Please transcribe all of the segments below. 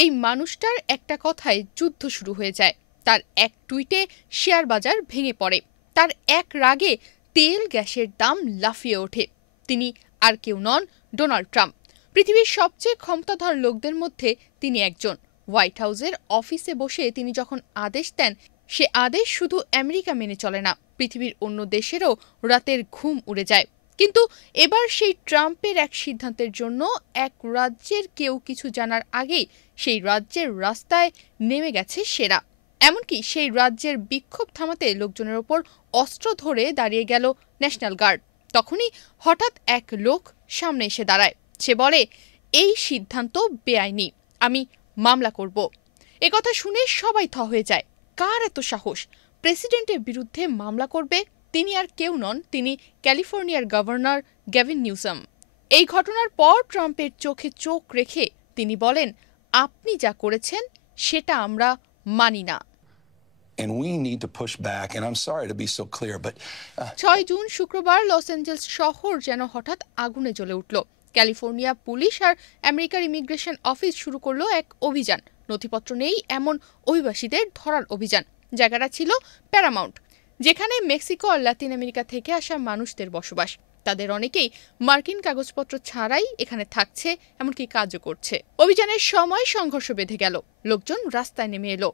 এই মানুষটার একটা কথায় যুদ্ধ শুরু হয়ে যায়। তার এক টুইটে শেয়ার বাজার ভেঙে পড়ে। তার এক রাগে তেল গ্যাসের দাম লাফিয়ে ওঠে। তিনি আর কেউ নন, ডোনাল্ড ট্রাম্প। পৃথিবীর সবচেয়ে ক্ষমতাধর লোকদের মধ্যে তিনি একজন। হোয়াইট হাউসের অফিসে বসে তিনি যখন আদেশ দেন, সে আদেশ শুধু আমেরিকা মেনে চলে না, পৃথিবীর অন্য দেশেরও রাতের ঘুম উড়ে যায়। কিন্তু এবার সেই ট্রাম্পের এক সিদ্ধান্তের জন্য এক রাজ্যের কেউ কিছু জানার আগেই সেই রাজ্যের রাস্তায় নেমে গেছে সেনা। এমনকি সেই রাজ্যের বিক্ষোভ থামাতে লোকজনের ওপর অস্ত্র ধরে দাঁড়িয়ে গেল ন্যাশনাল গার্ড। তখনই হঠাৎ এক লোক সামনে এসে দাঁড়ায়। সে বলে, এই সিদ্ধান্ত বেআইনি, আমি মামলা করব। একথা শুনে সবাই থ হয়ে যায়। কার এত সাহস প্রেসিডেন্টের বিরুদ্ধে মামলা করবে? তিনি আর কেউ নন, তিনি ক্যালিফোর্নিয়ার গভর্নর গ্যাভিন নিউসাম। এই ঘটনার পর ট্রাম্পের চোখে চোখ রেখে তিনি বলেন, আপনি যা করেছেন সেটা আমরা মানি না। 6 জুন শুক্রবার লস অ্যাঞ্জেলস শহর যেন হঠাৎ আগুনে জ্বলে উঠল। ক্যালিফোর্নিয়া পুলিশ আর আমেরিকার ইমিগ্রেশন অফিস শুরু করলো এক অভিযান। নথিপত্র নেই এমন অভিবাসীদের ধরার অভিযান। জায়গাটা ছিল প্যারামাউন্ট, যেখানে মেক্সিকো আর লাতিন আমেরিকা থেকে আসা মানুষদের বসবাস। তাদের অনেকেই মার্কিন কাগজপত্র ছাড়াই এখানে থাকছে, এমনকি কাজও করছে। অভিযানের সময় সংঘর্ষ বেঁধে গেল। লোকজন রাস্তায় নেমে এলো।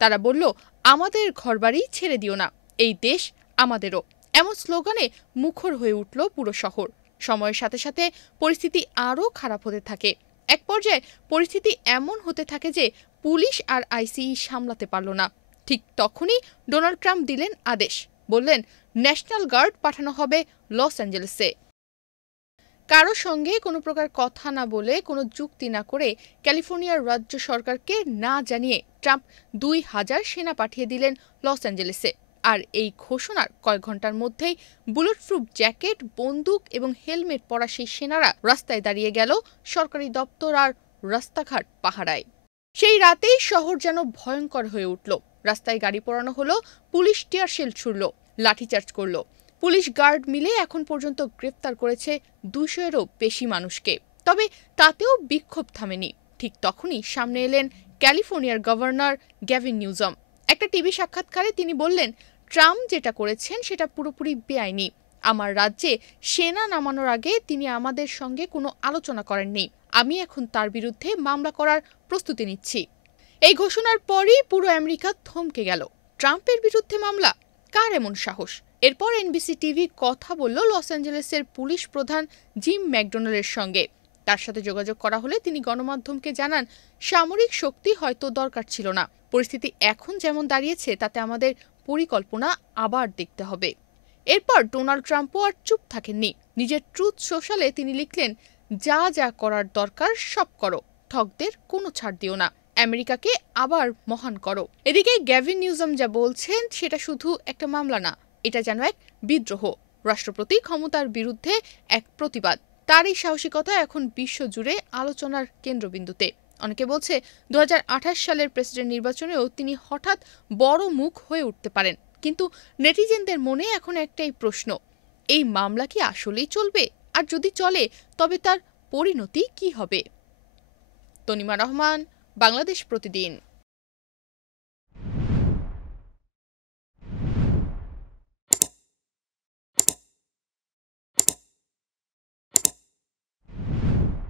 তারা বলল, আমাদের ঘরবাড়ি ছেড়ে দিও না, এই দেশ আমাদেরও। এমন স্লোগানে মুখর হয়ে উঠল পুরো শহর। সময়ের সাথে সাথে পরিস্থিতি আরও খারাপ হতে থাকে। এক পর্যায়ে পরিস্থিতি এমন হতে থাকে যে পুলিশ আর আইসিই সামলাতে পারল না। ঠিক তখনই ডোনাল্ড ট্রাম্প দিলেন আদেশ, বললেন ন্যাশনাল গার্ড পাঠানো হবে লস অ্যাঞ্জেলেসে। কারো সঙ্গে কোনো প্রকার কথা না বলে, কোনো যুক্তি না করে, ক্যালিফোর্নিয়ার রাজ্য সরকারকে না জানিয়ে ট্রাম্প 2000 সেনা পাঠিয়ে দিলেন লস অ্যাঞ্জেলেসে। আর এই ঘোষণার কয়েক ঘন্টার মধ্যেই বুলেটপ্রুফ জ্যাকেট, বন্দুক এবং হেলমেট পরা সেই সেনারা রাস্তায় দাঁড়িয়ে গেল সরকারি দপ্তর আর রাস্তাঘাট পাহারায়। সেই রাতেই শহর যেন ভয়ঙ্কর হয়ে উঠল। রাস্তায় গাড়ি পোড়ানো হলো, পুলিশ টিয়ার শেল ছুড়ল, লাঠিচার্জ করল। পুলিশ গার্ড মিলে এখন পর্যন্ত গ্রেফতার করেছে 200-এরও বেশি মানুষকে। তবে তাতেও বিক্ষোভ থামেনি। ঠিক তখনই সামনে এলেন ক্যালিফোর্নিয়ার গভর্নর গ্যাভিন নিউসাম। একটা টিভি সাক্ষাৎকারে তিনি বললেন, ট্রাম্প যেটা করেছেন সেটা পুরোপুরি বেআইনি। আমার রাজ্যে সেনা নামানোর আগে তিনি আমাদের সঙ্গে কোনো আলোচনা করেননি। আমি এখন তার বিরুদ্ধে মামলা করার প্রস্তুতি নিচ্ছি। এই ঘোষণার পরই পুরো আমেরিকা থমকে গেল। ট্রাম্পের বিরুদ্ধে মামলা? কার এমন সাহস? এরপর এনবিসি টিভি কথা বলল লস অ্যাঞ্জেলেসের পুলিশ প্রধান জিম ম্যাকডোনাল্ডের সঙ্গে। তার সাথে যোগাযোগ করা হলে তিনি গণমাধ্যমকে জানান, সামরিক শক্তি হয়তো দরকার ছিল না। পরিস্থিতি এখন যেমন দাঁড়িয়েছে তাতে আমাদের পরিকল্পনা আবার দেখতে হবে। এরপর ডোনাল্ড ট্রাম্পও আর চুপ থাকেননি। নিজের ট্রুথ সোশ্যালে তিনি লিখলেন, যা যা করার দরকার সব করো, ঠকদের কোনো ছাড় দিও না, আমেরিকাকে আবার মহান করো। এদিকে গ্যাভিন নিউসাম যা বলছেন সেটা শুধু একটা মামলা না, এটা যেন এক বিদ্রোহ, রাষ্ট্রপতি ক্ষমতার বিরুদ্ধে এক প্রতিবাদ। তার এই সাহসিকতা এখন বিশ্বজুড়ে আলোচনার কেন্দ্রবিন্দুতে। অনেকে বলছে 2028 সালের প্রেসিডেন্ট নির্বাচনেও তিনি হঠাৎ বড় মুখ হয়ে উঠতে পারেন। কিন্তু নেটিজেনদের মনে এখন একটাই প্রশ্ন, এই মামলা কি আসলেই চলবে? আর যদি চলে তবে তার পরিণতি কি হবে? তনিমা রহমান, বাংলাদেশ প্রতিদিন।